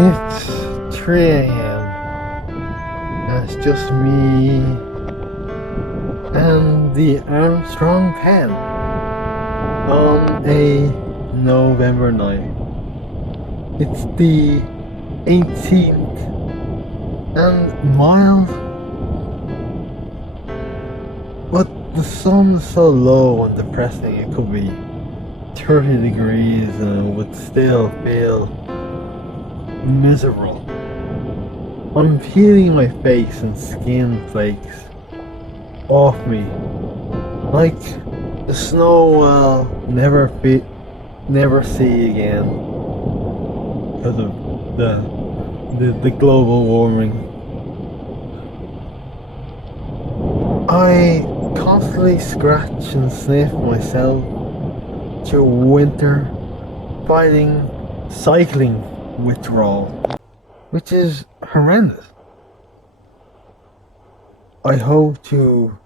It's 3 a.m. and it's just me and the Armstrong pen on a November night. It's the 18th and mild, but the sun's so low and depressing it could be 30 degrees and it would still feel miserable. I'm feeling my face and skin flakes off me, like the snow I'll never see again because of the global warming. I constantly scratch and sniff myself through winter, fighting cycling withdrawal, which is horrendous. I hope to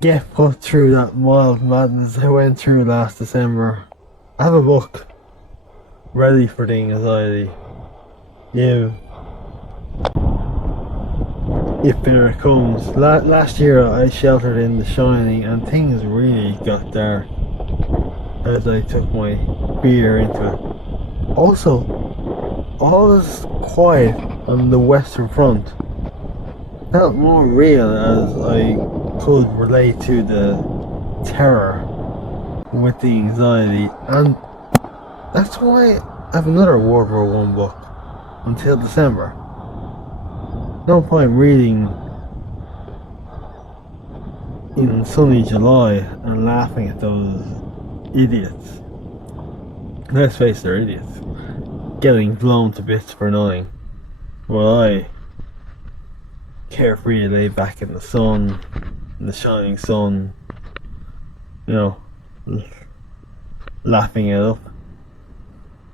get put through that mild madness I went through last December. I have a book ready for the anxiety if there it comes. Last year I sheltered in The Shining and things really got dark as I took my fear into it. Also, all is quiet on the Western Front felt more real as I could relate to the terror with the anxiety, and that's why I have another World War I book until December. No point reading in sunny July and laughing at those idiots. Let's face it, they're idiots. Getting blown to bits for nothing. While I carefree lay back in the sun, in the shining sun, laughing it up.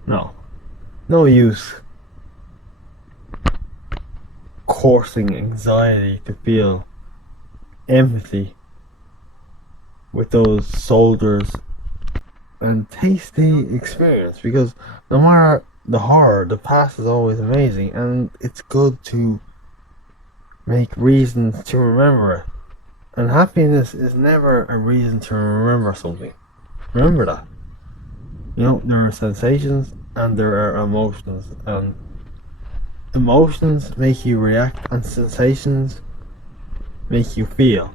No use coursing anxiety to feel empathy with those soldiers and taste the experience, because no matter the horror, the past is always amazing, and it's good to make reasons to remember it. And happiness is never a reason to remember something. Remember that. There are sensations and there are emotions, and emotions make you react and sensations make you feel.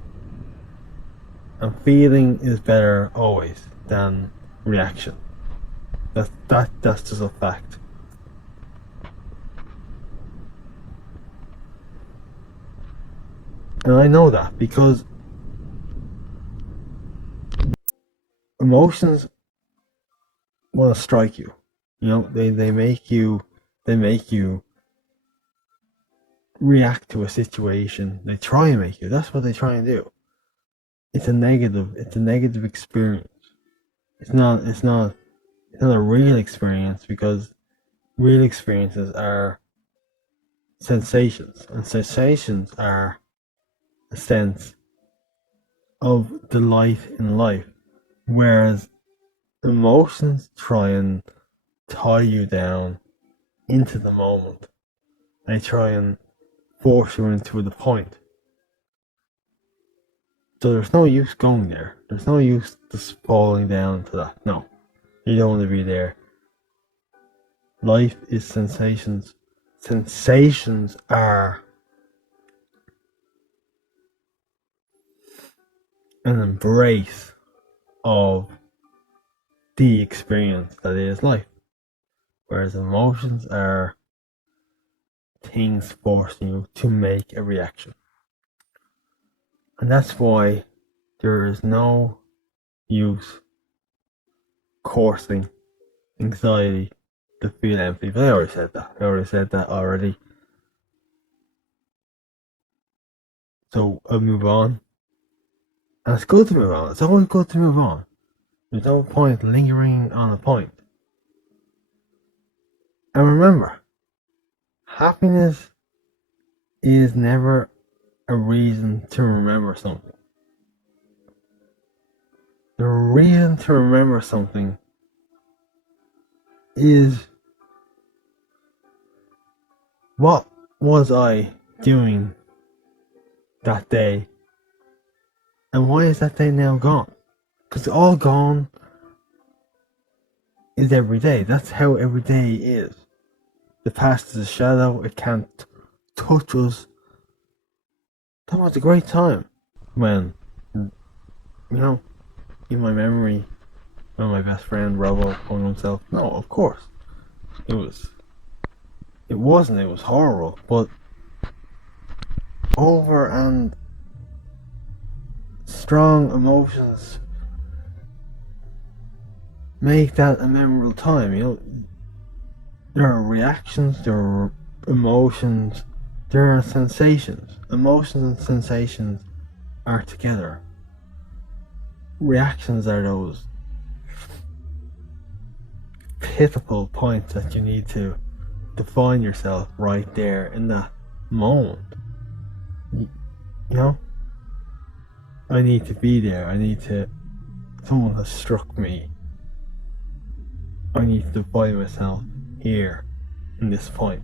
And feeling is better always than reaction. That's just a fact. And I know that because emotions want to strike you. They make you react to a situation. They try and make you. That's what they try and do. It's a negative experience. It's not a real experience, because real experiences are sensations, and sensations are a sense of delight in life, whereas emotions try and tie you down into the moment. They try and force you into the point. So there's no use going there. There's no use just falling down to that. No, you don't want to be there. Life is sensations. Sensations are an embrace of the experience that is life, whereas emotions are things forcing you to make a reaction. And that's why there is no use coursing anxiety to feel empathy. But I already said that already. So I'll move on. And it's good to move on. It's always good to move on. There's no point lingering on a point. And remember, happiness is never a reason to remember something. The reason to remember something is, what was I doing that day, and why is that day now gone? Because all gone is every day. That's how every day is. The past is a shadow, it can't touch us. That was a great time when, in my memory, when my best friend Robo hung himself. No, of course. It wasn't, it was horrible, but over and strong emotions make that a memorable time. There are reactions, there are emotions, there are sensations. Emotions and sensations are together. Reactions are those pitiful points that you need to define yourself right there in that moment. I need to be there. Someone has struck me. I need to define myself here in this point.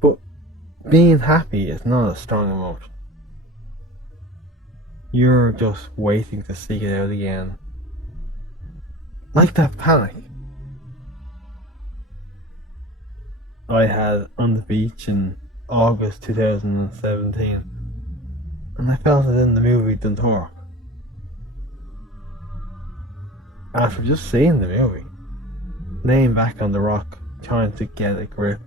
But being happy is not a strong emotion. You're just waiting to seek it out again. Like that panic I had on the beach in August 2017, and I felt it in the movie Duntor. After just seeing the movie, laying back on the rock, trying to get a grip,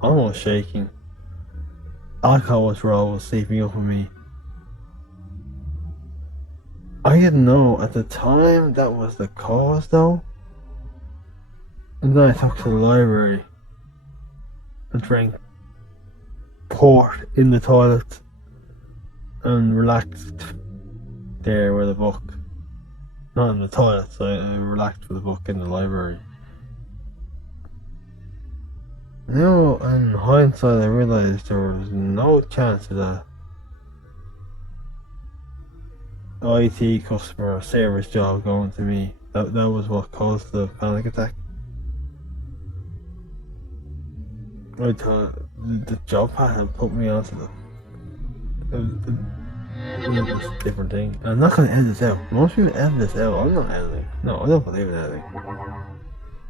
almost shaking, alcohol withdrawal was sleeping up on me. I didn't know at the time that was the cause though. And then I took to the library and drank port in the toilet and relaxed there with a book. Not in the toilet, so I relaxed with a book in the library. Now, in hindsight, I realised there was no chance of that IT customer service job going to me. That was what caused the panic attack. I thought the job pad had put me onto it was a different thing. I'm not going to edit this out. Most people edit this out. I'm not editing. No, I don't believe in editing.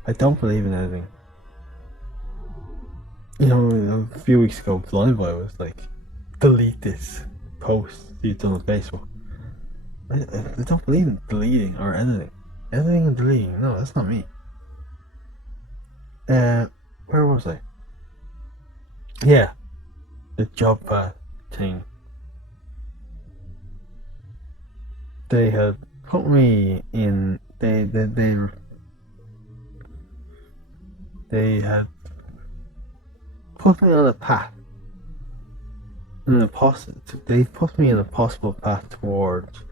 I don't believe in editing. A few weeks ago, Blind Boy was like, delete this post you've done on Facebook. I don't believe in deleting or editing. Editing and deleting, no, that's not me. Where was I? Yeah, the job pad thing. They had put me in. They had put me on a path. They put me in a possible path towards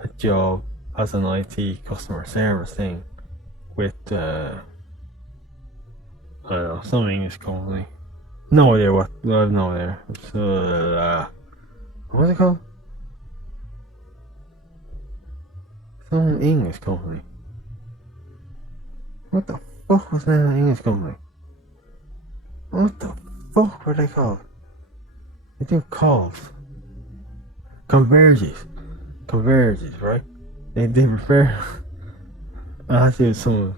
a job as an IT customer service thing with I don't know, some English company. No idea what. I have no idea. It's, what's it called? Some English company. What the fuck was the name of the English company? What the fuck were they called? They do calls. Converges, right? They refer. I have to do some.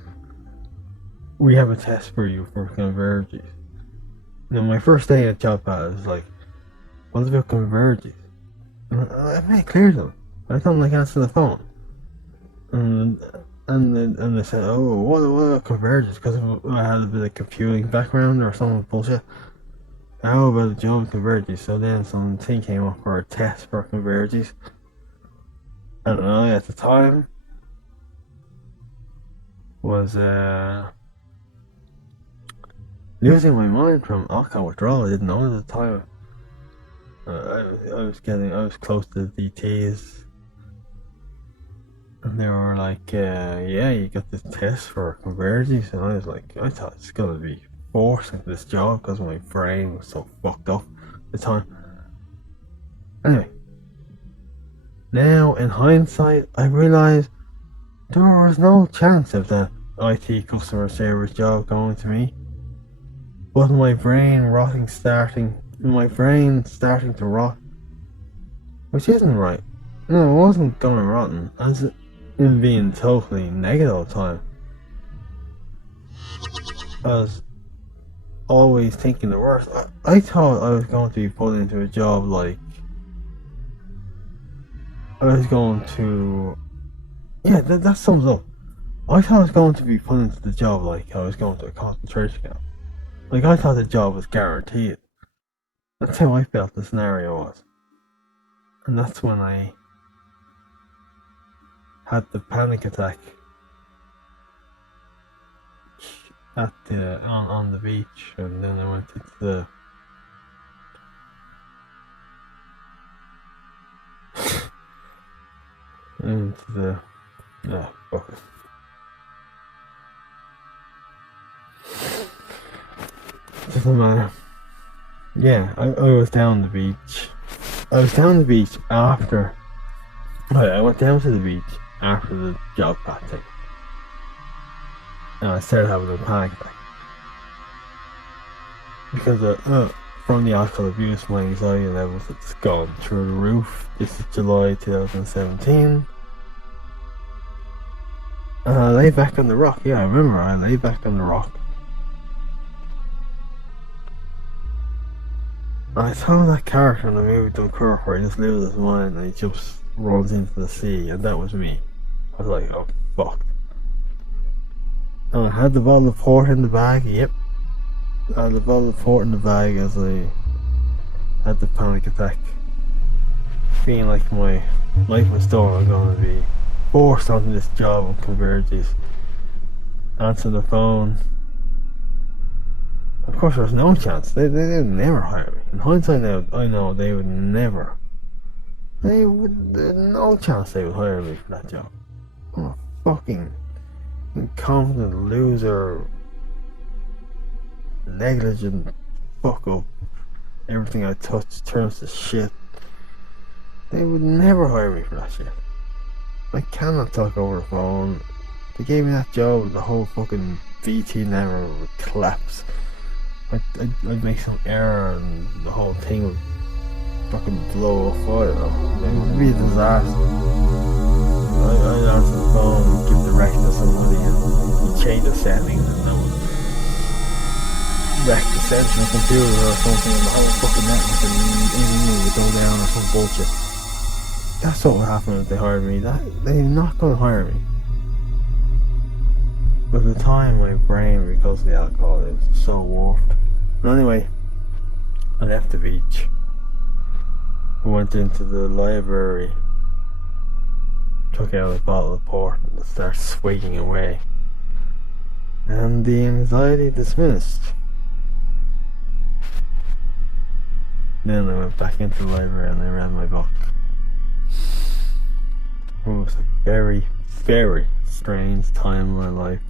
We have a test for you for converges. Now, my first day at job pad was like, what about converges? I made it clear to them. I told them like answer the phone. And they said, oh, what about converges? Because I had a bit of computing background or some bullshit. How about a job converges? So then something came up for a test for converges. And I, at the time, was losing my mind from alcohol withdrawal. I didn't know at the time. I was close to the DTs. And they were like, yeah, you got this test for converges. And I was like, I thought it's gonna be forced into this job because my brain was so fucked up at the time. Anyway, now in hindsight, I realize There was no chance of that IT customer service job going to me. But my brain starting to rot, which isn't right. No, it wasn't going rotten, as in being totally negative all the time. I was always thinking the worst. I thought I was going to be put into a job like I was going to. Yeah, that sums up. I thought I was going to be put into the job like I was going to a concentration camp. Like I thought the job was guaranteed. That's how I felt the scenario was. And that's when I had the panic attack at the on the beach, and then I went into the fuck it. Doesn't matter. Yeah, I was down the beach. I was down the beach after. I went down to the beach after the job pat thing. And I started having a panic attack. Because from the alcohol abuse, my anxiety levels had gone through the roof. This is July 2017. And I lay back on the rock. Yeah, I remember I lay back on the rock. I saw that character in the movie Dunkirk where he just loses his mind and he just runs into the sea, and that was me. I was like, oh fuck. And I had the bottle of port in the bag, yep. I had the bottle of port in the bag as I had the panic attack. Feeling like my life was done, I'm going to be forced onto this job of Converges. Answer the phone. Of course, there's no chance. They would never hire me. In hindsight now, I know they would never. There's no chance they would hire me for that job. I'm a fucking incompetent loser, negligent fuck up. Everything I touch turns to shit. They would never hire me for that shit. I cannot talk over the phone. They gave me that job and the whole fucking VT never would collapse. I'd make some error and the whole thing would fucking blow up. I don't know. It would be a disaster. I'd answer the phone and give direct to somebody and you change the settings and that would wreck the central computer or something and the whole fucking network and everything would go down or some bullshit. That's what would happen if they hired me. They're not going to hire me. But at the time, my brain, because of the alcohol, it was so warped. But anyway, I left the beach. I went into the library, took out a bottle of port and started swagging away. And the anxiety dismissed. Then I went back into the library and I read my book. It was a very, very strange time in my life.